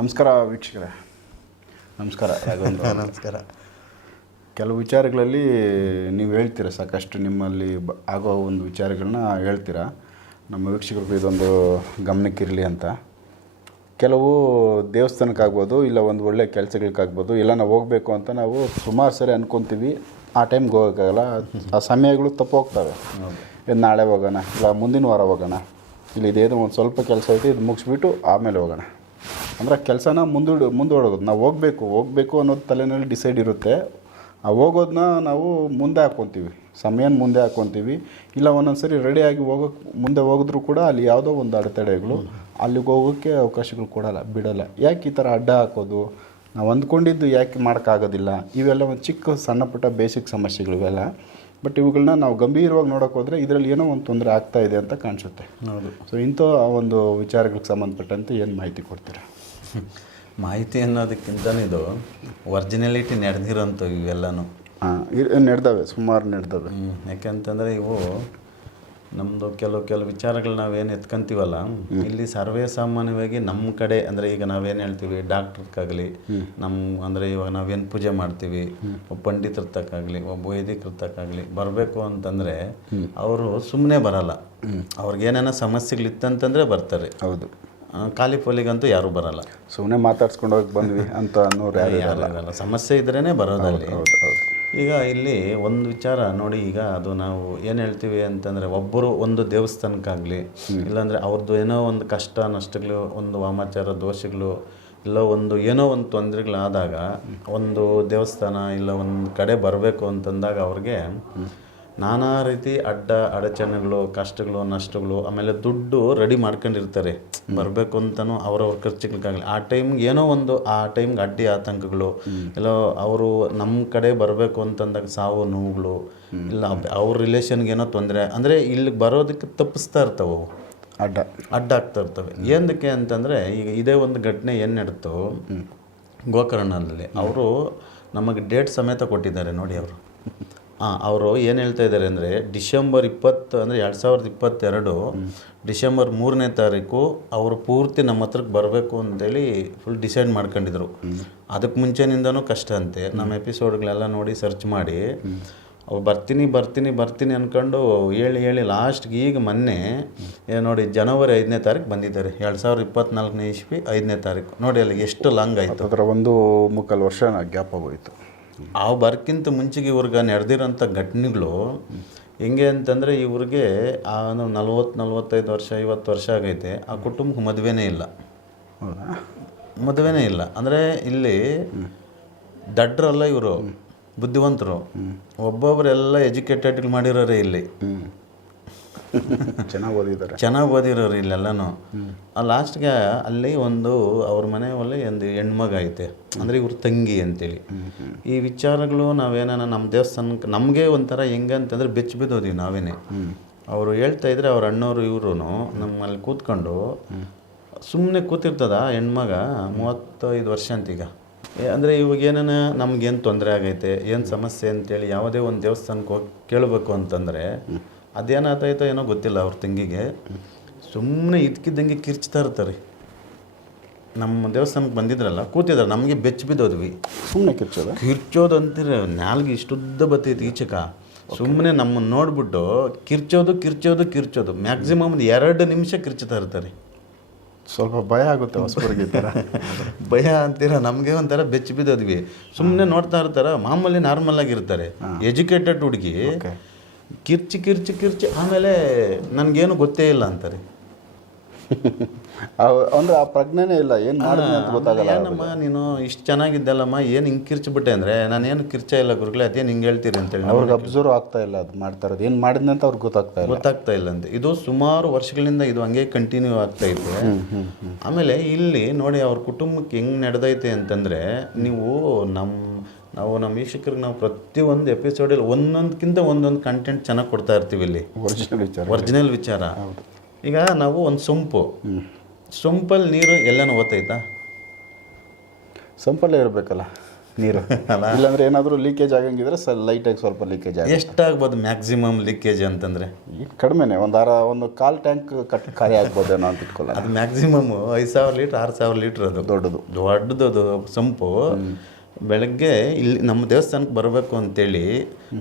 ನಮಸ್ಕಾರ ವೀಕ್ಷಕರೇ. ನಮಸ್ಕಾರ ರಾಘವೇಂದ್ರ. ನಮಸ್ಕಾರ. ಕೆಲವು ವಿಚಾರಗಳಲ್ಲಿ ನೀವು ಹೇಳ್ತೀರ, ಸಾಕಷ್ಟು ನಿಮ್ಮಲ್ಲಿ ಆಗೋ ಒಂದು ವಿಚಾರಗಳನ್ನ ಹೇಳ್ತೀರಾ. ನಮ್ಮ ವೀಕ್ಷಕರಿಗೆ ಇದೊಂದು ಗಮನಕ್ಕಿರಲಿ ಅಂತ. ಕೆಲವು ದೇವಸ್ಥಾನಕ್ಕಾಗ್ಬೋದು, ಇಲ್ಲ ಒಂದು ಒಳ್ಳೆ ಕೆಲಸಗಳಿಗಾಗ್ಬೋದು, ಇಲ್ಲ ನಾವು ಹೋಗಬೇಕು ಅಂತ ನಾವು ಸುಮಾರು ಸರಿ ಅಂದ್ಕೊತೀವಿ. ಆ ಟೈಮ್ಗೆ ಹೋಗೋಕ್ಕಾಗಲ್ಲ, ಆ ಸಮಯಗಳು ತಪ್ಪು ಹೋಗ್ತವೆ. ಇದು ನಾಳೆ ಹೋಗೋಣ, ಇಲ್ಲ ಮುಂದಿನ ವಾರ ಹೋಗೋಣ, ಇಲ್ಲಿ ಇದೇನು ಒಂದು ಸ್ವಲ್ಪ ಕೆಲಸ ಐತೆ, ಇದು ಮುಗಿಸ್ಬಿಟ್ಟು ಆಮೇಲೆ ಹೋಗೋಣ ಅಂದರೆ ಕೆಲಸನ ಮುಂದೂಡೋದು. ನಾವು ಹೋಗಬೇಕು ಅನ್ನೋದು ತಲೆಯಲ್ಲಿ ಡಿಸೈಡ್ ಇರುತ್ತೆ. ಆ ಹೋಗೋದನ್ನ ನಾವು ಮುಂದೆ ಹಾಕ್ಕೊತೀವಿ, ಸಮಯನ ಮುಂದೆ ಹಾಕ್ಕೊತೀವಿ. ಇಲ್ಲ ಒಂದೊಂದು ಸರಿ ರೆಡಿಯಾಗಿ ಮುಂದೆ ಹೋಗಿದ್ರೂ ಕೂಡ ಅಲ್ಲಿ ಯಾವುದೋ ಒಂದು ಅಡೆತಡೆಗಳು, ಅಲ್ಲಿಗೆ ಹೋಗೋಕ್ಕೆ ಅವಕಾಶಗಳು ಬಿಡೋಲ್ಲ. ಯಾಕೆ ಈ ಥರ ಅಡ್ಡ ಹಾಕೋದು, ನಾವು ಅಂದ್ಕೊಂಡಿದ್ದು ಯಾಕೆ ಮಾಡೋಕ್ಕಾಗೋದಿಲ್ಲ? ಇವೆಲ್ಲ ಒಂದು ಚಿಕ್ಕ ಸಣ್ಣ ಪುಟ್ಟ ಬೇಸಿಕ್ ಸಮಸ್ಯೆಗಳು ಇವೆಲ್ಲ. ಬಟ್ ಇವುಗಳನ್ನ ನಾವು ಗಂಭೀರವಾಗಿ ನೋಡೋಕೆ ಹೋದರೆ ಇದರಲ್ಲಿ ಏನೋ ಒಂದು ತೊಂದರೆ ಆಗ್ತಾ ಇದೆ ಅಂತ ಕಾಣಿಸುತ್ತೆ. ಹೌದು. ಸೊ ಇಂಥ ಒಂದು ವಿಚಾರಗಳಿಗೆ ಸಂಬಂಧಪಟ್ಟಂತೆ ಏನು ಮಾಹಿತಿ ಕೊಡ್ತೀರಾ? ಮಾಹಿತಿ ಅನ್ನೋದಕ್ಕಿಂತಲೂ ಇದು ಒರ್ಜಿನಾಲಿಟಿ ನಡೆದಿರೋಂಥವು ಇವೆಲ್ಲನೂ. ನಡೆದವೆ, ಸುಮಾರು ನಡೆದವೆ. ಯಾಕೆಂತಂದರೆ ಇವು ನಮ್ಮದು ಕೆಲವು ವಿಚಾರಗಳು ನಾವೇನು ಎತ್ಕೊಂತೀವಲ್ಲ, ಇಲ್ಲಿ ಸರ್ವೇ ಸಾಮಾನ್ಯವಾಗಿ ನಮ್ಮ ಕಡೆ ಅಂದರೆ ಈಗ ನಾವೇನು ಹೇಳ್ತೀವಿ, ಡಾಕ್ಟ್ರಕ್ಕಾಗಲಿ, ಅಂದರೆ ಇವಾಗ ನಾವೇನು ಪೂಜೆ ಮಾಡ್ತೀವಿ, ಒಬ್ಬ ಪಂಡಿತರ್ತಕ್ಕಾಗಲಿ, ಒಬ್ಬ ವೈದಿಕರ್ತಕ್ಕಾಗಲಿ ಬರಬೇಕು ಅಂತಂದರೆ ಅವರು ಸುಮ್ಮನೆ ಬರಲ್ಲ. ಅವ್ರಿಗೇನೇನೋ ಸಮಸ್ಯೆಗಳಿತ್ತಂತಂದರೆ ಬರ್ತಾರೆ. ಹೌದು. ಖಾಲಿ ಪೋಲಿಗಂತೂ ಯಾರೂ ಬರಲ್ಲ. ಸುಮ್ಮನೆ ಮಾತಾಡ್ಸ್ಕೊಂಡು ಹೋಗಿ ಬಂದ್ವಿ ಅಂತ ಅನ್ನೋರು ಯಾರು ಇರಲ್ಲ. ಸಮಸ್ಯೆ ಇದ್ರೇ ಬರೋದಲ್ಲಿ. ಹೌದು. ಈಗ ಇಲ್ಲಿ ಒಂದು ವಿಚಾರ ನೋಡಿ, ಈಗ ಅದು ನಾವು ಏನು ಹೇಳ್ತೀವಿ ಅಂತಂದರೆ, ಒಬ್ಬರು ಒಂದು ದೇವಸ್ಥಾನಕ್ಕಾಗಲಿ, ಇಲ್ಲಾಂದರೆ ಅವ್ರದ್ದು ಏನೋ ಒಂದು ಕಷ್ಟ ನಷ್ಟಗಳು, ಒಂದು ವಾಮಾಚಾರ ದೋಷಗಳು, ಇಲ್ಲ ಏನೋ ಒಂದು ತೊಂದರೆಗಳಾದಾಗ ಒಂದು ದೇವಸ್ಥಾನ ಇಲ್ಲ ಒಂದು ಕಡೆ ಬರಬೇಕು ಅಂತಂದಾಗ ಅವ್ರಿಗೆ ನಾನಾ ರೀತಿ ಅಡಚಣೆಗಳು, ಕಷ್ಟಗಳು, ನಷ್ಟಗಳು, ಆಮೇಲೆ ದುಡ್ಡು ರೆಡಿ ಮಾಡ್ಕೊಂಡಿರ್ತಾರೆ ಬರಬೇಕು ಅಂತಲೂ ಅವ್ರವ್ರ ಖರ್ಚುಗಳಿಗಾಗಲಿ. ಆ ಟೈಮ್ಗೆ ಏನೋ ಒಂದು ಆ ಟೈಮ್ಗೆ ಅಡ್ಡಿ ಆತಂಕಗಳು, ಇಲ್ಲ ಅವರು ನಮ್ಮ ಕಡೆ ಬರಬೇಕು ಅಂತಂದಾಗ ಸಾವು ನೋವುಗಳು, ಇಲ್ಲ ಅವ್ರ ರಿಲೇಷನ್ಗೆ ಏನೋ ತೊಂದರೆ ಅಂದರೆ ಇಲ್ಲಿಗೆ ಬರೋದಕ್ಕೆ ತಪ್ಪಿಸ್ತಾ ಇರ್ತವೆ, ಅವು ಅಡ್ಡ ಆಗ್ತಾ ಇರ್ತವೆ. ಏನಕ್ಕೆ ಅಂತಂದರೆ, ಈಗ ಇದೇ ಒಂದು ಘಟನೆ ಏನು ನಡೀತು ಗೋಕರ್ಣದಲ್ಲಿ. ಅವರು ನಮಗೆ ಡೇಟ್ ಸಮೇತ ಕೊಟ್ಟಿದ್ದಾರೆ ನೋಡಿ. ಅವರು ಏನು ಹೇಳ್ತಾ ಇದ್ದಾರೆ ಅಂದರೆ, ಡಿಸೆಂಬರ್ 20 ಅಂದರೆ 2022 ಡಿಸೆಂಬರ್ 3ನೇ ತಾರೀಕು ಅವರು ಪೂರ್ತಿ ನಮ್ಮ ಹತ್ರಕ್ಕೆ ಬರಬೇಕು ಅಂತೇಳಿ ಫುಲ್ ಡಿಸೈಡ್ ಮಾಡ್ಕೊಂಡಿದ್ರು. ಅದಕ್ಕೆ ಮುಂಚೆನಿಂದನೂ ಕಷ್ಟ ಅಂತೆ. ನಮ್ಮ ಎಪಿಸೋಡ್ಗಳೆಲ್ಲ ನೋಡಿ ಸರ್ಚ್ ಮಾಡಿ ಅವ್ರು ಬರ್ತೀನಿ ಅಂದ್ಕೊಂಡು ಹೇಳಿ ಲಾಸ್ಟ್ಗೆ ಈಗ ಮೊನ್ನೆ ನೋಡಿ ಜನವರಿ 5ನೇ ತಾರೀಕು ಬಂದಿದ್ದಾರೆ. 2024ನೇ ಇಸ್ವಿ 5ನೇ ತಾರೀಕು. ನೋಡಿ ಅಲ್ಲಿ ಎಷ್ಟು ಲಾಂಗ್ ಆಯಿತು. ಅದರ 1.25 ವರ್ಷ ಗ್ಯಾಪ್ ಆಗೋಯಿತು. ಬರ್ಕಿಂತ ಮುಂಚೆಗೆ ಇವ್ರಿಗೆ ನಡೆದಿರೋಂಥ ಘಟನೆಗಳು ಹೆಂಗೆ ಅಂತಂದರೆ, ಇವ್ರಿಗೆ 40-45 ವರ್ಷ 50 ವರ್ಷ ಆಗೈತೆ, ಆ ಕುಟುಂಬಕ್ಕೆ ಮದುವೆನೇ ಇಲ್ಲ. ಅಂದರೆ ಇಲ್ಲಿ ದಡ್ರಲ್ಲ ಇವರು, ಬುದ್ಧಿವಂತರು, ಒಬ್ಬೊಬ್ಬರೆಲ್ಲ ಎಜುಕೇಟೆಡ್ ಮಾಡಿರೋರೆ ಇಲ್ಲಿ, ಚೆನ್ನಾಗಿ ಓದಿರೋರು ಇಲ್ಲೆಲ್ಲನೂ. ಲಾಸ್ಟ್ಗೆ ಅಲ್ಲಿ ಅವ್ರ ಮನೆಯಲ್ಲಿ ಒಂದು ಹೆಣ್ಮಗ ಐತೆ, ಅಂದರೆ ಇವ್ರ ತಂಗಿ ಅಂತೇಳಿ. ಈ ವಿಚಾರಗಳು ನಾವೇನ ನಮ್ಮ ದೇವಸ್ಥಾನಕ್ಕೆ ನಮಗೆ ಒಂಥರ ಹೆಂಗೆ ಅಂತಂದರೆ ಬೆಚ್ಚ ಬಿದ್ದೋದಿವಿ ನಾವೇನೆ. ಅವರು ಹೇಳ್ತಾ ಇದ್ರೆ ಅವ್ರ ಅಣ್ಣವರು ಇವರು ನಮ್ಮಲ್ಲಿ ಕೂತ್ಕೊಂಡು ಸುಮ್ಮನೆ ಕೂತಿರ್ತದ ಹೆಣ್ಮಗ, 35 ವರ್ಷ ಅಂತೀಗ. ಅಂದರೆ ಇವಾಗ ಏನಾನ ನಮ್ಗೇನು ತೊಂದರೆ ಆಗೈತೆ, ಏನು ಸಮಸ್ಯೆ ಅಂತೇಳಿ ಯಾವುದೇ ಒಂದು ದೇವಸ್ಥಾನಕ್ಕೆ ಹೋಗಿ ಕೇಳಬೇಕು ಅಂತಂದರೆ ಅದೇನಾಗ್ತಾಯಿತೋ ಏನೋ ಗೊತ್ತಿಲ್ಲ. ಅವ್ರ ತಂಗಿಗೆ ಸುಮ್ಮನೆ ಇದ್ಕಿದ್ದಂಗೆ ಕಿರ್ಚ್ತಾ ಇರ್ತಾರೆ. ನಮ್ಮ ದೇವಸ್ಥಾನಕ್ಕೆ ಬಂದಿದ್ರಲ್ಲ, ಕೂತಿದ್ದಾರೆ, ನಮಗೆ ಬೆಚ್ಚ ಬಿದ್ದೋದ್ವಿ. ಸುಮ್ಮನೆ ಕಿರ್ಚೋದು ಅಂತೀರ, ನಾಲ್ಗೆ ಇಷ್ಟುದ್ದ ಬರ್ತೈತಿ ಈಚಕ. ಸುಮ್ಮನೆ ನಮ್ಮನ್ನು ನೋಡ್ಬಿಟ್ಟು ಕಿರ್ಚೋದು ಮ್ಯಾಕ್ಸಿಮಮ್ 2 ನಿಮಿಷ ಕಿರ್ಚ್ತಾ ಇರ್ತಾರೆ. ಸ್ವಲ್ಪ ಭಯ ಆಗುತ್ತೆ ಹೊಸಬರಿಗೆ. ಭಯ ಅಂತೀರ, ನಮಗೆ ಒಂಥರ ಬೆಚ್ಚ ಬಿದ್ದೋದ್ವಿ. ಸುಮ್ಮನೆ ನೋಡ್ತಾ ಇರ್ತಾರ, ಮಾಮೂಲಿ ನಾರ್ಮಲ್ ಆಗಿರ್ತಾರೆ. ಎಜುಕೇಟೆಡ್ ಹುಡುಗಿ ಕಿರ್ಚಿ ಆಮೇಲೆ ನನಗೇನು ಗೊತ್ತೇ ಇಲ್ಲ ಅಂತಾರೆ. ಅಂದರೆ ಆ ಪ್ರಜ್ಞೆನೇ ಇಲ್ಲ, ಏನು ಮಾಡಿದೆ ಅಂತ ಗೊತ್ತಾಗಲ್ಲ. ಏನಮ್ಮ ನೀನು ಇಷ್ಟು ಚೆನ್ನಾಗಿದ್ದಲ್ಲಮ್ಮ, ಏನು ಹಿಂಗೆ ಕಿರ್ಚಿಬಿಟ್ಟೆ ಅಂದರೆ, ನಾನೇನು ಕಿರ್ಚ ಇಲ್ಲ ಗುರುಗಳೇ, ಅದೇನು ಹಿಂಗೆ ಹೇಳ್ತೀರಿ ಅಂತೇಳಿ. ಅವ್ರಿಗೆ ಅಬ್ಸರ್ವ್ ಆಗ್ತಾ ಇಲ್ಲ, ಅದು ಮಾಡ್ತಾ ಇರೋದು ಏನು ಮಾಡಿದ್ನೆ ಅಂತ ಅವ್ರಿಗೆ ಗೊತ್ತಾಗ್ತಾ ಇಲ್ಲ ಅಂತ. ಇದು ಸುಮಾರು ವರ್ಷಗಳಿಂದ ಇದು ಹಂಗೆ ಕಂಟಿನ್ಯೂ ಆಗ್ತಾ ಇದೆ. ಆಮೇಲೆ ಇಲ್ಲಿ ನೋಡಿ ಅವ್ರ ಕುಟುಂಬಕ್ಕೆ ಹೆಂಗೆ ನಡೆದೈತೆ ಅಂತಂದರೆ, ನಾವು ನಮ್ಮ ವೀಕ್ಷಕರಿಗೆ ನಾವು ಪ್ರತಿಯೊಂದು ಎಪಿಸೋಡಲ್ಲಿ ಒಂದೊಂದಕ್ಕಿಂತ ಒಂದೊಂದು ಕಂಟೆಂಟ್ ಚೆನ್ನಾಗಿ ಕೊಡ್ತಾ ಇರ್ತೀವಿ. ಇಲ್ಲಿ ಒರಿಜಿನಲ್ ವಿಚಾರ. ಈಗ ನಾವು ಒಂದು ಸೊಂಪಲ್ಲಿ ನೀರು ಎಲ್ಲನೂ ಓದ್ತೈತಾ? ಸಂಪಲ್ಲೇ ಇರಬೇಕಲ್ಲ. ನೀರು ಇಲ್ಲಾಂದ್ರೆ ಏನಾದರೂ ಲೀಕೇಜ್ ಆಗಂಗಿದ್ರೆ ಲೈಟಾಗಿ ಸ್ವಲ್ಪ ಲೀಕೇಜ್ ಆಗಿ ಎಷ್ಟಾಗ್ಬೋದು ಮ್ಯಾಕ್ಸಿಮಮ್ ಲೀಕೇಜ್ ಅಂತಂದರೆ? ಕಡಿಮೆನೆ ಒಂದು ಕಾಲು ಟ್ಯಾಂಕ್ ಖಾಲಿ ಆಗ್ಬೋದೇನೋ ಅಂತ ಇಟ್ಕೊಳ್ಳೋಣ. ಅದು ಮ್ಯಾಕ್ಸಿಮಮ್ 5,000 ಲೀಟ್ರ್ 6,000 ಲೀಟ್ರ್ ಅದು ದೊಡ್ಡದು ಅದು ಸಂಪು. ಬೆಳಗ್ಗೆ ಇಲ್ಲಿ ನಮ್ಮ ದೇವಸ್ಥಾನಕ್ಕೆ ಬರಬೇಕು ಅಂತೇಳಿ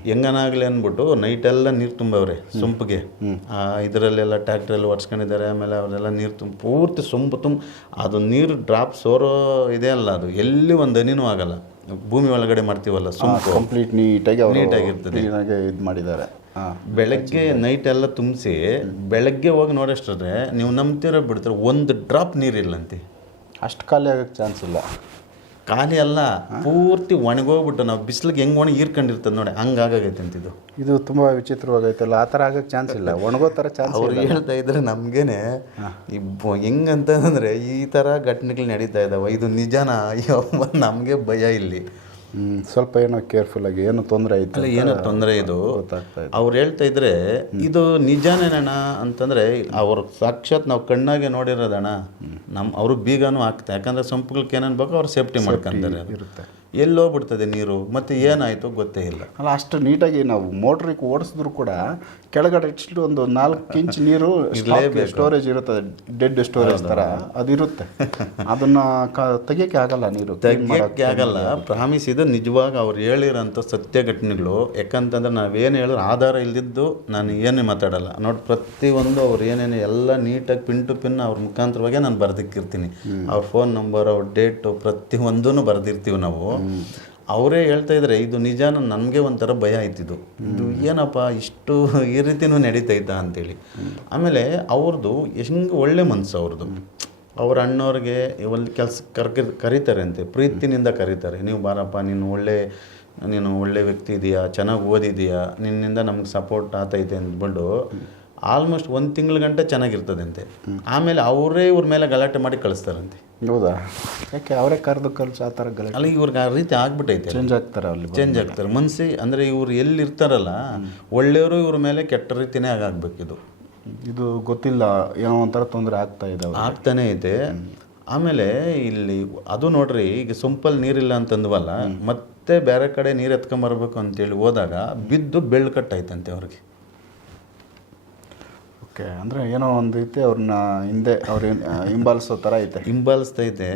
ಹೆಂಗನಾಗಲಿ ಅಂದ್ಬಿಟ್ಟು ನೈಟೆಲ್ಲ ನೀರು ತುಂಬವ್ರೆ ಸೊಂಪಿಗೆ. ಇದರಲ್ಲೆಲ್ಲ ಟ್ಯಾಕ್ಟ್ರಲ್ಲಿ ಒಡ್ಸ್ಕೊಂಡಿದ್ದಾರೆ. ಆಮೇಲೆ ಅವರೆಲ್ಲ ನೀರು ಪೂರ್ತಿ ಸೊಂಪು ಅದು ನೀರು ಡ್ರಾಪ್ ಸೋರೋ ಇದೆ ಅಲ್ಲ, ಅದು ಎಲ್ಲಿ ಒಂದು ಹನಿನೂ ಆಗಲ್ಲ. ಭೂಮಿ ಒಳಗಡೆ ಮಾಡ್ತೀವಲ್ಲ ಸೊಂಪು ಕಂಪ್ಲೀಟ್ ನೀಟಾಗಿರ್ತದೆ. ಇದು ಮಾಡಿದ್ದಾರೆ. ಬೆಳಗ್ಗೆ ನೈಟ್ ಎಲ್ಲ ತುಂಬಿಸಿ ಬೆಳಗ್ಗೆ ಹೋಗಿ ನೋಡೋಷ್ಟ್ರೆ ನೀವು ನಂಬ್ತಿರೋ ಬಿಡ್ತಾರೆ, ಒಂದು ಡ್ರಾಪ್ ನೀರಿಲ್ಲಂತೆ. ಅಷ್ಟು ಖಾಲಿ ಆಗೋಕ್ಕೆ ಚಾನ್ಸ್ ಇಲ್ಲ. ಖಾಲಿ ಅಲ್ಲ, ಪೂರ್ತಿ ಒಣಗೋಗ್ಬಿಟ್ಟು ನಾವು ಬಿಸಿಲಿಗೆ ಹೆಂಗೆ ಒಣಗಿ ಹೀರ್ಕೊಂಡಿರ್ತದೆ ನೋಡಿ, ಹಂಗಾಗೈತೆ ಅಂತಿದ್ದು. ಇದು ತುಂಬ ವಿಚಿತ್ರವಾಗೈತಲ್ಲ, ಆ ಥರ ಆಗಕ್ಕೆ ಚಾನ್ಸ್ ಇಲ್ಲ, ಒಣಗೋ ಥರ ಚಾನ್ಸ್. ಅವ್ರು ಹೇಳ್ತಾ ಇದ್ರೆ ನಮಗೇನೆ ಹೆಂಗಂತಂದರೆ ಈ ಥರ ಘಟನೆಗಳು ನಡೀತಾ ಇದ್ದಾವೆ. ಇದು ನಿಜಾನ? ಅಯ್ಯೋ ನಮಗೆ ಭಯ ಇಲ್ಲಿ. ಸ್ವಲ್ಪ ಏನೋ ಕೇರ್ಫುಲ್ಲಾಗಿ ಏನೋ ತೊಂದರೆ ಆಯ್ತು, ಏನೋ ತೊಂದರೆ ಇದು ಅವ್ರು ಹೇಳ್ತಾ ಇದ್ರೆ ಇದು ನಿಜಾನೇನಣ್ಣ ಅಂತಂದರೆ ಅವ್ರು ಸಾಕ್ಷಾತ್ ನಾವು ಕಣ್ಣಾಗೆ ನೋಡಿರೋದಣ್ಣ. ಅವ್ರಿಗೆ ಬೀಗನೂ ಆಗ್ತದೆ, ಯಾಕಂದರೆ ಸಂಪುಗಳಿಗೆ ಏನೇನು ಬೇಕೋ ಅವ್ರು ಸೇಫ್ಟಿ ಮಾಡ್ಕೊಂತಾರೆ. ಇರುತ್ತೆ. ಎಲ್ಲೋಗ್ಬಿಡ್ತದೆ ನೀರು, ಮತ್ತು ಏನಾಯಿತು ಗೊತ್ತೇ ಇಲ್ಲ. ಅಲ್ಲ, ಅಷ್ಟು ನೀಟಾಗಿ ನಾವು ಮೋಟ್ರಿಗೆ ಓಡಿಸಿದ್ರು ಕೂಡ ಕೆಳಗಡೆ ಇಷ್ಟು ಒಂದು 4 ಇಂಚ್ ನೀರು ಸ್ಟೋರೇಜ್ ಇರುತ್ತದೆ, ಡೆಡ್ ಸ್ಟೋರೇಜ್ ಥರ ಅದಿರುತ್ತೆ. ಅದನ್ನು ತೆಗಿಯೋಕ್ಕೆ ಆಗಲ್ಲ, ನೀರು ತೆಗಿಯೋಕ್ಕೆ ಆಗಲ್ಲ. ಪ್ರಾಮಿಸ್ ಇದು ನಿಜವಾಗ ಅವ್ರು ಹೇಳಿರೋಂಥ ಸತ್ಯ ಘಟನೆಗಳು. ಯಾಕಂತಂದ್ರೆ ನಾವೇನು ಹೇಳಿದ್ರು ಆಧಾರ ಇಲ್ದಿದ್ದು ನಾನು ಏನೇ ಮಾತಾಡಲ್ಲ ನೋಡಿ. ಪ್ರತಿಯೊಂದು ಅವ್ರು ಏನೇನು ಎಲ್ಲ ನೀಟಾಗಿ ಪಿನ್ ಟು ಪಿನ್ ಅವ್ರ ಮುಖಾಂತರವಾಗೇ ನಾನು ಬರೆದಿಕ್ಕಿರ್ತೀನಿ. ಅವ್ರ ಫೋನ್ ನಂಬರ್, ಅವ್ರ ಡೇಟು ಪ್ರತಿಯೊಂದೂ ಬರೆದಿರ್ತೀವಿ ನಾವು. ಅವರೇ ಹೇಳ್ತಾ ಇದ್ದಾರೆ ಇದು ನಿಜಾನ. ನನಗೆ ಒಂಥರ ಭಯ ಆಯ್ತಿದ್ದು, ಇದು ಏನಪ್ಪ ಇಷ್ಟು ಈ ರೀತಿಯೂ ನಡೀತೈತಾ ಅಂತೇಳಿ. ಆಮೇಲೆ ಅವ್ರದ್ದು ಹೆಂಗೆ ಒಳ್ಳೆ ಮನಸ್ಸು ಅವ್ರದ್ದು. ಅವ್ರ ಅಣ್ಣವ್ರಿಗೆ ಒಂದು ಕೆಲಸ ಕರೀತಾರೆ ಅಂತೆ, ಪ್ರೀತಿನಿಂದ ಕರೀತಾರೆ. ನೀವು ಬಾರಪ್ಪ, ನೀನು ಒಳ್ಳೆ ವ್ಯಕ್ತಿ ಇದೆಯಾ, ಚೆನ್ನಾಗಿ ಓದಿದೆಯಾ, ನಿನ್ನಿಂದ ನಮ್ಗೆ ಸಪೋರ್ಟ್ ಆಗ್ತೈತೆ ಅಂದ್ಬಿಟ್ಟು ಆಲ್ಮೋಸ್ಟ್ 1 ತಿಂಗಳ ಗಂಟೆ ಚೆನ್ನಾಗಿರ್ತದಂತೆ. ಆಮೇಲೆ ಅವರೇ ಇವ್ರ ಮೇಲೆ ಗಲಾಟೆ ಮಾಡಿ ಕಳಿಸ್ತಾರಂತೆ. ಹೌದಾ? ಯಾಕೆ ಅವರೇ ಕರೆದು ಕಲಿಸಿ ಆ ಥರ ಗಲಾಟೆ? ಅಲ್ಲ, ಇವ್ರಿಗೆ ಆ ರೀತಿ ಆಗ್ಬಿಟ್ಟೈತೆ. ಚೇಂಜ್ ಆಗ್ತಾರೆ ಮನಸ್ಸಿ. ಅಂದರೆ ಇವ್ರು ಎಲ್ಲಿರ್ತಾರಲ್ಲ ಒಳ್ಳೆಯವರು ಇವ್ರ ಮೇಲೆ ಕೆಟ್ಟ ರೀತಿಯೇ ಆಗಬೇಕಿದು. ಇದು ಗೊತ್ತಿಲ್ಲ, ಏನೋ ಒಂಥರ ತೊಂದರೆ ಆಗ್ತಾನೆ ಐತೆ. ಆಮೇಲೆ ಇಲ್ಲಿ ಅದು ನೋಡ್ರಿ, ಈಗ ಸೊಂಪಲ್ಲಿ ನೀರಿಲ್ಲ ಅಂತಂದ್ವಲ್ಲ, ಮತ್ತೆ ಬೇರೆ ಕಡೆ ನೀರು ಎತ್ಕೊಂಬರ್ಬೇಕು ಅಂತೇಳಿ ಹೋದಾಗ ಬಿದ್ದು ಬೆಳ್ಳು ಕಟ್ಟಾಯ್ತಂತೆ ಅವ್ರಿಗೆ. ಓಕೆ, ಅಂದರೆ ಏನೋ ಒಂದು ರೀತಿ ಅವ್ರನ್ನ ಹಿಂದೆ ಹಿಂಬಾಲಿಸೋ ಥರ ಐತೆ, ಹಿಂಬಾಲಿಸ್ತೈತೆ.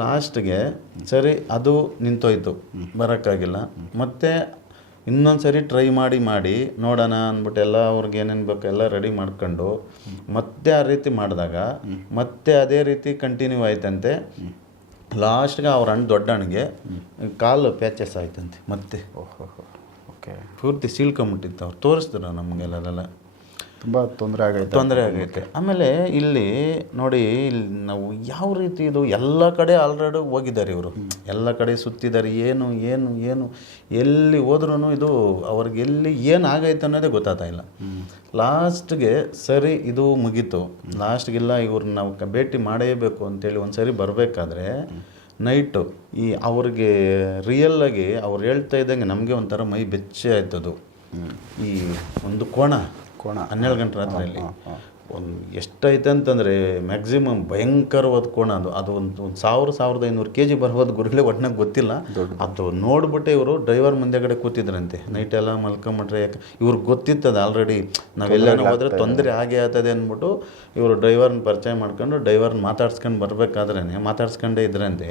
ಲಾಸ್ಟ್ಗೆ ಸರಿ ಅದು ನಿಂತೋಯ್ತು, ಬರೋಕ್ಕಾಗಿಲ್ಲ. ಮತ್ತು ಇನ್ನೊಂದು ಸರಿ ಟ್ರೈ ಮಾಡಿ ನೋಡೋಣ ಅಂದ್ಬಿಟ್ಟು ಎಲ್ಲ ಅವ್ರಿಗೆ ಏನೇನು ಬೇಕು ಎಲ್ಲ ರೆಡಿ ಮಾಡ್ಕೊಂಡು ಮತ್ತೆ ಆ ರೀತಿ ಮಾಡಿದಾಗ ಮತ್ತೆ ಅದೇ ರೀತಿ ಕಂಟಿನ್ಯೂ ಆಯ್ತಂತೆ. ಲಾಸ್ಟ್ಗೆ ಅವ್ರ ದೊಡ್ಡ ಅಣ್ಣಗೆ ಕಾಲು ಪ್ಯಾಚಸ್ ಆಯ್ತಂತೆ. ಮತ್ತೆ ಓಕೆ, ಪೂರ್ತಿ ಸೀಳ್ಕೊಂಬಿಟ್ಟಿತ್ತು. ಅವ್ರು ತೋರಿಸಿದ್ರು ನಮಗೆಲ್ಲ. ತುಂಬ ತೊಂದರೆ ಆಗೈತೆ. ಆಮೇಲೆ ಇಲ್ಲಿ ನೋಡಿ, ಇಲ್ಲಿ ನಾವು ಯಾವ ರೀತಿ ಇದು ಎಲ್ಲ ಕಡೆ ಆಲ್ರೆಡಿ ಹೋಗಿದ್ದಾರೆ ಇವರು, ಎಲ್ಲ ಕಡೆ ಸುತ್ತಿದ್ದಾರೆ. ಏನು ಎಲ್ಲಿ ಹೋದ್ರೂ ಇದು ಅವ್ರಿಗೆ ಎಲ್ಲಿ ಏನು ಆಗೈತೆ ಅನ್ನೋದೇ ಗೊತ್ತಾಗ್ತಾ ಇಲ್ಲ. ಲಾಸ್ಟ್ಗೆ ಸರಿ ಇದು ಮುಗೀತು. ಲಾಸ್ಟ್ಗೆಲ್ಲ ಇವ್ರನ್ನ ನಾವು ಭೇಟಿ ಮಾಡೇಬೇಕು ಅಂತೇಳಿ ಒಂದು ಸರಿ ಬರಬೇಕಾದ್ರೆ ನೈಟು ಅವ್ರಿಗೆ ರಿಯಲ್ಲಾಗಿ ಅವ್ರು ಹೇಳ್ತಾ ಇದ್ದಂಗೆ ನಮಗೆ ಒಂಥರ ಮೈ ಬೆಚ್ಚೆ ಆಯ್ತದು. ಈ ಒಂದು ಕೋಣ 12 ಗಂಟೆ ರಾತ್ರಿಯಲ್ಲಿ ಒಂದು ಎಷ್ಟೈತೆ ಅಂತಂದರೆ ಮ್ಯಾಕ್ಸಿಮಮ್ ಭಯಂಕರವಾದ ಕೋಣ ಅದು ಒಂದು 1,000-1,500 kg ಬರ್ಬೋದು, ಗುರುಗಳೇ ಒಟ್ಟಿನಾಗ ಗೊತ್ತಿಲ್ಲ. ಅದು ನೋಡ್ಬಿಟ್ಟೆ ಇವರು ಡ್ರೈವರ್ ಮುಂದೆಗಡೆ ಕೂತಿದ್ರಂತೆ. ನೈಟೆಲ್ಲ ಮಲ್ಕೊಂಬಿಟ್ರೆ ಯಾಕೆ ಇವ್ರಿಗೆ ಗೊತ್ತಿತ್ತದ ಆಲ್ರೆಡಿ ನಾವೆಲ್ಲನೂ ಹೋದರೆ ತೊಂದರೆ ಆಗೇ ಆಗ್ತದೆ ಅಂದ್ಬಿಟ್ಟು ಇವರು ಡ್ರೈವರ್ನ ಪರಿಚಯ ಮಾಡ್ಕೊಂಡು ಡ್ರೈವರ್ನ ಮಾತಾಡ್ಸ್ಕೊಂಡೇ ಇದ್ರಂತೆ.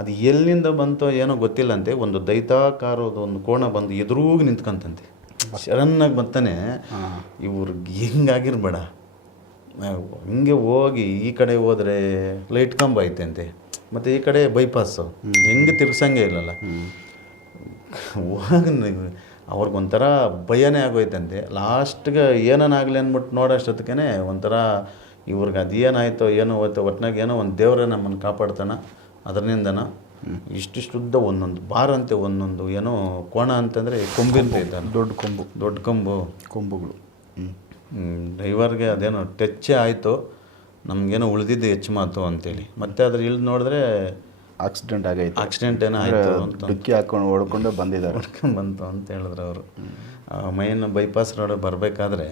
ಅದು ಎಲ್ಲಿಂದ ಬಂತೋ ಏನೋ ಗೊತ್ತಿಲ್ಲಂತೆ. ಒಂದು ದೈತಾಕಾರದ ಒಂದು ಕೋಣ ಬಂದು ಎದುರಿಗೆ ನಿಂತ್ಕೊಂತಂತೆ. ಸಡನ್ನಾಗಿ ಬರ್ತಾನೆ. ಇವ್ರಿಗೆ ಹೆಂಗಾಗಿರ್ಬೇಡ, ಹಿಂಗೆ ಹೋಗಿ ಈ ಕಡೆ ಹೋದರೆ ಲೈಟ್ ಕಂಬ ಐತೆ ಅಂತೆ, ಮತ್ತು ಈ ಕಡೆ ಬೈಪಾಸು, ಹೆಂಗೆ ತಿರ್ಸಂಗೆ ಇಲ್ಲಲ್ಲ. ಹೋಗಿ ಅವ್ರಿಗೊಂಥರ ಭಯನೇ ಆಗೋಯ್ತಂತೆ. ಲಾಸ್ಟ್ಗೆ ಏನಾಗಲಿ ಅಂದ್ಬಿಟ್ಟು ನೋಡೋಷ್ಟೊತ್ತಿಗೆ ಒಂಥರ ಇವ್ರಿಗೆ ಅದು ಏನಾಯ್ತೋ ಏನೋ ಹೋಯ್ತೋ, ಒಟ್ಟಿನಾಗ ಏನೋ ಒಂದು ದೇವರೇ ನಮ್ಮನ್ನು ಕಾಪಾಡ್ತಾನೆ. ಅದರಿಂದನ ಇಷ್ಟಿಷ್ಟುದ್ದ ಒಂದೊಂದು ಬಾರಂತೆ, ಒಂದೊಂದು ಏನೋ ಕೋಣ ಅಂತಂದರೆ ಕೊಂಬಿರ್ತೈತೆ, ದೊಡ್ಡ ಕೊಂಬುಗಳು. ಡ್ರೈವರ್ಗೆ ಅದೇನೋ ಟಚ್ಚೇ ಆಯಿತು, ನಮಗೇನೋ ಉಳಿದಿದ್ದು ಹೆಚ್ಚು ಮಾತು ಅಂತೇಳಿ. ಮತ್ತೆ ಅದ್ರ ಇಳಿದು ನೋಡಿದ್ರೆ ಆಕ್ಸಿಡೆಂಟ್ ಏನೋ ಆಯಿತು ಅಂತ ಡಿಕ್ಕಿ ಹಾಕೊಂಡು ಹೊಡ್ಕೊಂಡು ಬಂತು ಅಂತ ಹೇಳಿದ್ರು ಅವರು. ಮೈನ್ ಬೈಪಾಸ್ ರೋಡ್ ಬರಬೇಕಾದ್ರೆ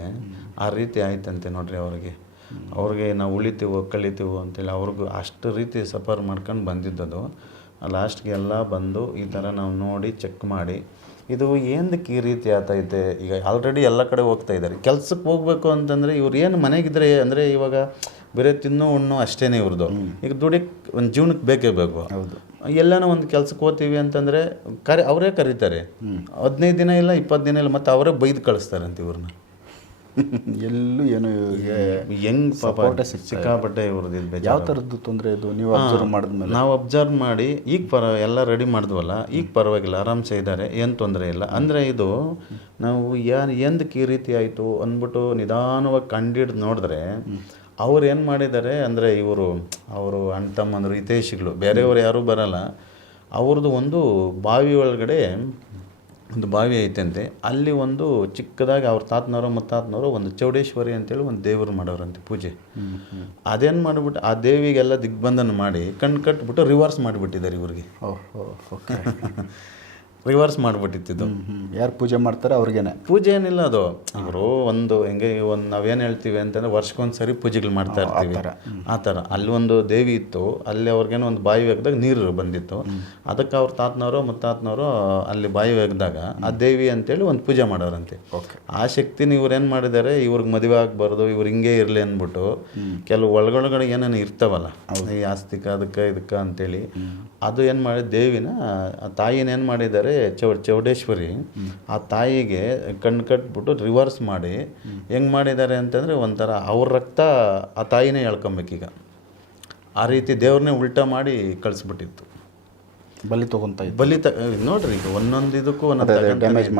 ಆ ರೀತಿ ಆಯ್ತಂತೆ ನೋಡ್ರಿ. ಅವ್ರಿಗೆ ನಾವು ಉಳಿತೀವೋ ಕಳಿತೀವೋ ಅಂತೇಳಿ ಅವ್ರಿಗೂ ಅಷ್ಟು ರೀತಿ ಸಫರ್ ಮಾಡ್ಕೊಂಡು ಬಂದಿದ್ದದು. ಲಾಸ್ಟ್ಗೆ ಎಲ್ಲ ಬಂದು ಈ ಥರ ನಾವು ನೋಡಿ ಚೆಕ್ ಮಾಡಿ ಇದು ಏನಕ್ಕೆ ಈ ರೀತಿ ಆಗ್ತೈತೆ. ಈಗ ಆಲ್ರೆಡಿ ಎಲ್ಲ ಕಡೆ ಹೋಗ್ತಾ ಇದ್ದಾರೆ. ಕೆಲ್ಸಕ್ಕೆ ಹೋಗ್ಬೇಕು ಅಂತಂದರೆ ಇವ್ರು ಏನು ಮನೆಗಿದ್ರೆ ಅಂದರೆ ಇವಾಗ ಬೇರೆ ತಿನ್ನೋ ಉಣ್ಣು ಅಷ್ಟೇ ಇವ್ರದ್ದು. ಈಗ ದುಡಿಗೆ ಒಂದು ಜೀವನಕ್ಕೆ ಬೇಕೇ ಬೇಕು. ಹೌದು. ಎಲ್ಲನೋ ಒಂದು ಕೆಲ್ಸಕ್ಕೆ ಹೋಗ್ತೀವಿ ಅಂತಂದರೆ ಅವರೇ ಕರೀತಾರೆ. 15 ದಿನ ಇಲ್ಲ 20 ದಿನ ಇಲ್ಲ, ಮತ್ತು ಅವರೇ ಬೈದು ಕಳಿಸ್ತಾರಂತೆ ಇವ್ರನ್ನ. ಎಲ್ಲೂ ಏನು ಹೆಂಗ್ ಪಾಪ ಸಿಕ್ಕಾಪಟ್ಟೆ ಇವ್ರದ್ದು ಇದು. ಯಾವ ಥರದ್ದು ತೊಂದರೆ ಇದು ನೀವು ಅಬ್ಸರ್ವ್ ಮಾಡಿದ್ಮೇಲೆ? ನಾವು ಅಬ್ಸರ್ವ್ ಮಾಡಿ ಈಗ ಎಲ್ಲ ರೆಡಿ ಮಾಡಿದ್ವಲ್ಲ, ಈಗ ಪರವಾಗಿಲ್ಲ, ಆರಾಮ್ಸೆ ಇದ್ದಾರೆ, ಏನು ತೊಂದರೆ ಇಲ್ಲ. ಅಂದರೆ ಇದು ನಾವು ಎಂದಕ್ಕೆ ಈ ರೀತಿ ಆಯಿತು ಅಂದ್ಬಿಟ್ಟು ನಿಧಾನವಾಗಿ ಕಂಡಿಡ್ದು ನೋಡಿದ್ರೆ ಅವ್ರು ಏನು ಮಾಡಿದ್ದಾರೆ ಅಂದರೆ ಅವರು ಅಣ್ಣ ತಮ್ಮಂದರು ಹಿತೈಷಿಗಳು ಬೇರೆಯವರು ಯಾರೂ ಬರಲ್ಲ. ಅವ್ರದ್ದು ಒಂದು ಬಾವಿ ಒಳಗಡೆ ಒಂದು ಬಾವಿ ಐತಂತೆ. ಅಲ್ಲಿ ಒಂದು ಚಿಕ್ಕದಾಗಿ ಅವ್ರ ತಾತನವರು ಮುತ್ತಾತನವರು ಒಂದು ಚೌಡೇಶ್ವರಿ ಅಂತೇಳಿ ಒಂದು ದೇವರು ಮಾಡೋರಂತೆ ಪೂಜೆ. ಅದೇನು ಮಾಡಿಬಿಟ್ಟು ಆ ದೇವಿಗೆಲ್ಲ ದಿಗ್ಬಂಧನ ಮಾಡಿ ಕಣ್ಣು ಕಟ್ಬಿಟ್ಟು ರಿವರ್ಸ್ ಮಾಡಿಬಿಟ್ಟಿದ್ದಾರೆ ಇವ್ರಿಗೆ. ರಿವರ್ಸ್ ಮಾಡಿಬಿಟ್ಟಿದ್ದು. ಯಾರು ಪೂಜೆ ಮಾಡ್ತಾರೆ ಅವ್ರಿಗೇನೆ ಪೂಜೆ ಏನಿಲ್ಲ ಅದು. ಇವರು ಹೆಂಗೆ ನಾವೇನು ಹೇಳ್ತೀವಿ ಅಂತಂದರೆ ವರ್ಷಕ್ಕೊಂದು ಸರಿ ಪೂಜೆಗಳು ಮಾಡ್ತಾ ಇರ್ತೀವಿ ಆ ಥರ. ಅಲ್ಲಿ ಒಂದು ದೇವಿ ಇತ್ತು, ಅಲ್ಲಿ ಅವ್ರಿಗೇನೋ ಒಂದು ಬಾಯಿ ಒಗ್ದಾಗ ನೀರು ಬಂದಿತ್ತು. ಅದಕ್ಕೆ ಅವ್ರ ತಾತನವರು ಮುತ್ತಾತನವರು ಅಲ್ಲಿ ಬಾಯಿ ಒಗ್ದಾಗ ಆ ದೇವಿ ಅಂತೇಳಿ ಒಂದು ಪೂಜೆ ಮಾಡೋರಂತೆ. ಆ ಶಕ್ತಿನ ಇವ್ರೇನು ಮಾಡಿದ್ದಾರೆ, ಇವ್ರಿಗೆ ಮದುವೆ ಆಗಬಾರ್ದು, ಇವ್ರು ಹಿಂಗೆ ಇರಲಿ ಅಂದ್ಬಿಟ್ಟು ಕೆಲವು ಒಳಗೊಳಗಡೆ ಏನೇನು ಇರ್ತಾವಲ್ಲ ಈ ಆಸ್ತಿಕ ಇದಕ್ಕೆ ಅಂತೇಳಿ ಅದು ಏನು ಮಾಡಿ ದೇವಿನ ಆ ತಾಯಿನ ಏನು ಮಾಡಿದ್ದಾರೆ ಚೌಡೇಶ್ವರಿ ಆ ತಾಯಿಗೆ ಕಣ್ಣು ಕಟ್ಬಿಟ್ಟು ರಿವರ್ಸ್ ಮಾಡಿ ಹೆಂಗೆ ಮಾಡಿದ್ದಾರೆ ಅಂತಂದರೆ ಒಂಥರ ಅವ್ರ ರಕ್ತ ಆ ತಾಯಿನೇ ಎಳ್ಕೊಬೇಕೀಗ. ಆ ರೀತಿ ದೇವ್ರನ್ನೇ ಉಲ್ಟಾ ಮಾಡಿ ಕಳಿಸ್ಬಿಟ್ಟಿತ್ತು. ಬಲಿ ನೋಡ್ರಿ, ಈಗ ಒಂದೊಂದು ಇದಕ್ಕೂ ಒಂದೊಂದು ಡ್ಯಾಮೇಜ್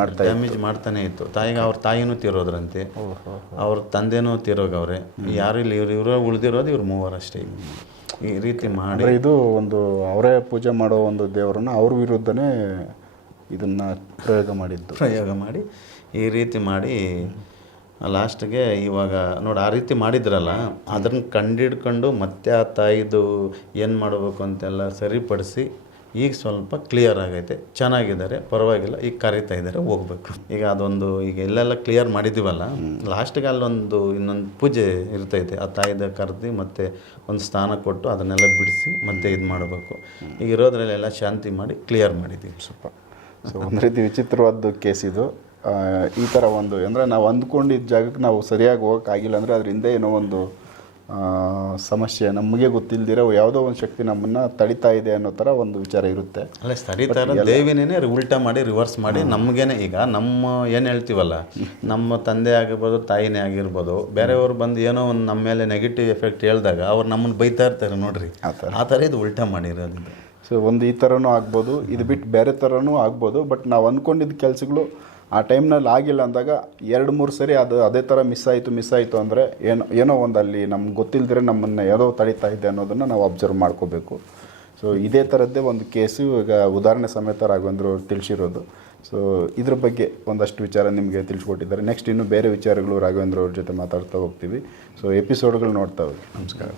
ಮಾಡ್ತಾನೆ ಇತ್ತು. ತಾಯಿಗೆ ಅವ್ರ ತಾಯಿನೂ ತೀರೋದ್ರಂತೆ, ಅವ್ರ ತಂದೆನೂ ತೀರೋಗವ್ರೆ. ಯಾರು ಇಲ್ಲ, ಇವರು ಉಳಿದಿರೋದು ಇವ್ರು ಮೂವರು ಅಷ್ಟೇ. ಈ ರೀತಿ ಮಾಡಿ ಇದು ಒಂದು ಅವರೇ ಪೂಜೆ ಮಾಡೋ ಒಂದು ದೇವರನ್ನು ಅವ್ರ ವಿರುದ್ಧನೇ ಇದನ್ನು ಪ್ರಯೋಗ ಮಾಡಿ ಈ ರೀತಿ ಮಾಡಿ ಲಾಸ್ಟ್ಗೆ ಇವಾಗ ನೋಡಿ ಆ ರೀತಿ ಮಾಡಿದ್ರಲ್ಲ, ಅದನ್ನು ಕಂಡಿಡ್ಕೊಂಡು ಮತ್ತೆ ಆ ತಾಯಿದು ಏನು ಮಾಡಬೇಕು ಅಂತೆಲ್ಲ ಸರಿಪಡಿಸಿ ಈಗ ಸ್ವಲ್ಪ ಕ್ಲಿಯರ್ ಆಗೈತೆ, ಚೆನ್ನಾಗಿದ್ದಾರೆ, ಪರವಾಗಿಲ್ಲ, ಈಗ ಕರೀತಾ ಇದ್ದಾರೆ, ಹೋಗ್ಬೇಕು. ಈಗ ಅದೊಂದು ಈಗ ಎಲ್ಲೆಲ್ಲ ಕ್ಲಿಯರ್ ಮಾಡಿದ್ದೀವಲ್ಲ, ಲಾಸ್ಟ್ಗೆ ಅಲ್ಲೊಂದು ಇನ್ನೊಂದು ಪೂಜೆ ಇರ್ತೈತೆ. ಆ ತಾಯಿದ ಕರೆದು ಮತ್ತೆ ಒಂದು ಸ್ಥಾನ ಕೊಟ್ಟು ಅದನ್ನೆಲ್ಲ ಬಿಡಿಸಿ ಮತ್ತೆ ಇದು ಮಾಡಬೇಕು. ಈಗ ಇರೋದ್ರಲ್ಲೆಲ್ಲ ಶಾಂತಿ ಮಾಡಿ ಕ್ಲಿಯರ್ ಮಾಡಿದ್ದೀವಿ ಸ್ವಲ್ಪ. ಸೊ ಒಂದು ರೀತಿ ವಿಚಿತ್ರವಾದ ಕೇಸ್ ಇದು. ಈ ಥರ ಒಂದು ಅಂದರೆ ನಾವು ಅಂದ್ಕೊಂಡಿದ್ದ ಜಾಗಕ್ಕೆ ನಾವು ಸರಿಯಾಗಿ ಹೋಗೋಕ್ಕಾಗಿಲ್ಲ ಅಂದರೆ ಅದ್ರ ಹಿಂದೆ ಏನೋ ಒಂದು ಸಮಸ್ಯೆ ನಮಗೆ ಗೊತ್ತಿಲ್ಲದಿರೋ ಯಾವುದೋ ಒಂದು ಶಕ್ತಿ ನಮ್ಮನ್ನು ತಡಿತಾ ಇದೆ ಅನ್ನೋ ಥರ ಒಂದು ವಿಚಾರ ಇರುತ್ತೆ. ಅಲ್ಲ, ತಡಿತಾರೆ ದೇವಿನೇ ಉಲ್ಟಾ ಮಾಡಿ ರಿವರ್ಸ್ ಮಾಡಿ ನಮಗೇನೆ. ಈಗ ನಮ್ಮ ಏನು ಹೇಳ್ತೀವಲ್ಲ, ನಮ್ಮ ತಂದೆ ಆಗಿರ್ಬೋದು, ತಾಯಿನೇ ಆಗಿರ್ಬೋದು, ಬೇರೆಯವರು ಬಂದು ಏನೋ ಒಂದು ನಮ್ಮ ಮೇಲೆ ನೆಗೆಟಿವ್ ಎಫೆಕ್ಟ್ ಹೇಳಿದಾಗ ಅವ್ರು ನಮ್ಮನ್ನು ಬೈತಾ ಇರ್ತಾರೆ ನೋಡ್ರಿ. ಆ ಥರ ಇದು ಉಲ್ಟಾ ಮಾಡಿರೋದು. ಸೊ ಒಂದು ಈ ಥರನೂ ಆಗ್ಬೋದು, ಇದು ಬಿಟ್ಟು ಬೇರೆ ಥರನೂ ಆಗ್ಬೋದು. ಬಟ್ ನಾವು ಅಂದ್ಕೊಂಡಿದ್ದ ಕೆಲಸಗಳು ಆ ಟೈಮ್ನಲ್ಲಿ ಆಗಿಲ್ಲ ಅಂದಾಗ 2-3 ಸರಿ ಅದೇ ಥರ ಮಿಸ್ ಆಯಿತು ಅಂದರೆ ಏನೋ ಒಂದು ಅಲ್ಲಿ ನಮ್ಗೆ ಗೊತ್ತಿಲ್ಲದ್ರೆ ನಮ್ಮನ್ನು ಯಾವುದೋ ತಡೀತಾ ಇದೆ ಅನ್ನೋದನ್ನು ನಾವು ಅಬ್ಸರ್ವ್ ಮಾಡ್ಕೋಬೇಕು. ಸೊ ಇದೇ ಥರದ್ದೇ ಒಂದು ಕೇಸು ಈಗ ಉದಾಹರಣೆ ಸಮೇತ ರಾಘವೇಂದ್ರ ಅವರು ತಿಳಿಸಿರೋದು. ಸೊ ಇದ್ರ ಬಗ್ಗೆ ಒಂದಷ್ಟು ವಿಚಾರ ನಿಮಗೆ ತಿಳಿಸ್ಕೊಟ್ಟಿದ್ದಾರೆ. ನೆಕ್ಸ್ಟ್ ಇನ್ನೂ ಬೇರೆ ವಿಚಾರಗಳು ರಾಘವೇಂದ್ರ ಅವ್ರ ಜೊತೆ ಮಾತಾಡ್ತಾ ಹೋಗ್ತೀವಿ. ಸೊ ಎಪಿಸೋಡ್ಗಳು ನೋಡ್ತಾ ಹೋಗಿ. ನಮಸ್ಕಾರ.